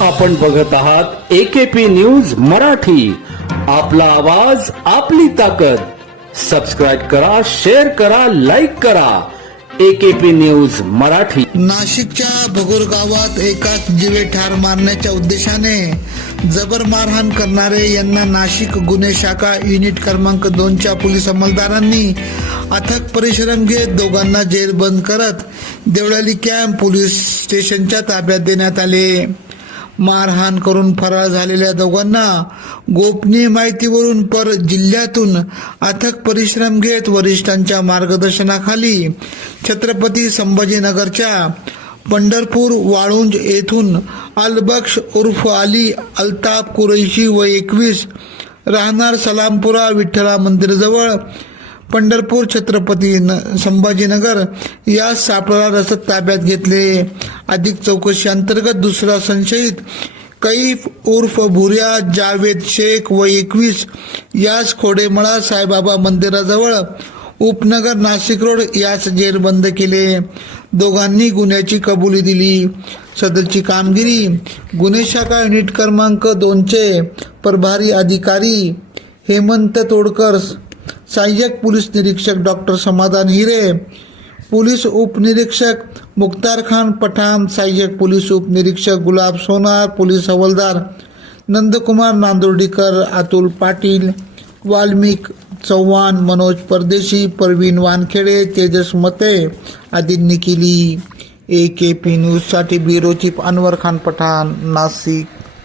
आपण बघत आहात एकेपी न्यूज मराठी. आपला आवाज आपली ताकद. सबस्क्राईब करा शेअर करा लाईक करा. AKP news Marathi. नाशिकच्या भगूर गावात एकाच जीवे ठार मारण्याच्या उद्देशाने जबर मारहाण करणारे यांना नाशिक गुन्हे शाखा युनिट क्रमांक दोनच्या पोलीस अंमलदारांनी अथक परिश्रम घेत दोघांना जेरबंद करत देवळाली कॅम्प पोलीस स्टेशनच्या ताब्यात देण्यात आले. मारहाण करून फरार झालेल्या दोघांना गोपनीय माहितीवरून पर जिल्ह्यातून अथक परिश्रम घेत वरिष्ठांच्या मार्गदर्शनाखाली छत्रपती संभाजीनगरच्या पंढरपूर वाळुंज येथून अलबक्ष उर्फ अली अल्ताफ कुरैशी व एकवीस राहणार सलामपुरा विठ्ठला मंदिरजवळ पंढरपूर छत्रपती न संभाजीनगर या सापळा रसद ताब्यात घेतले. अधिक चौकशी अंतर्गत दुसरा संशयित कैफ उर्फ भुर्या जावेद शेख व एकवीस यास खोडेमळा साईबाबा मंदिराजवळ उपनगर नाशिक रोड यास जेरबंद केले. दोघांनी गुन्ह्याची कबुली दिली. सदरची कामगिरी गुन्हे शाखा युनिट क्रमांक दोनचे प्रभारी अधिकारी हेमंत तोडकर सहाय्यक पोलीस निरीक्षक डॉक्टर समाधान हिरे पोलीस उपनिरीक्षक मुख्तार खान पठाण सहाय्यक पोलीस उपनिरीक्षक गुलाब सोनार पोलीस हवालदार नंदकुमार नांदोर्डीकर अतुल पाटील वाल्मिक चव्हाण मनोज परदेशी परवीन वानखेडे तेजस मते आदींनी केली ए के पी न्यूजसाठी ब्युरो चीफ अनवर खान पठाण नाशिक.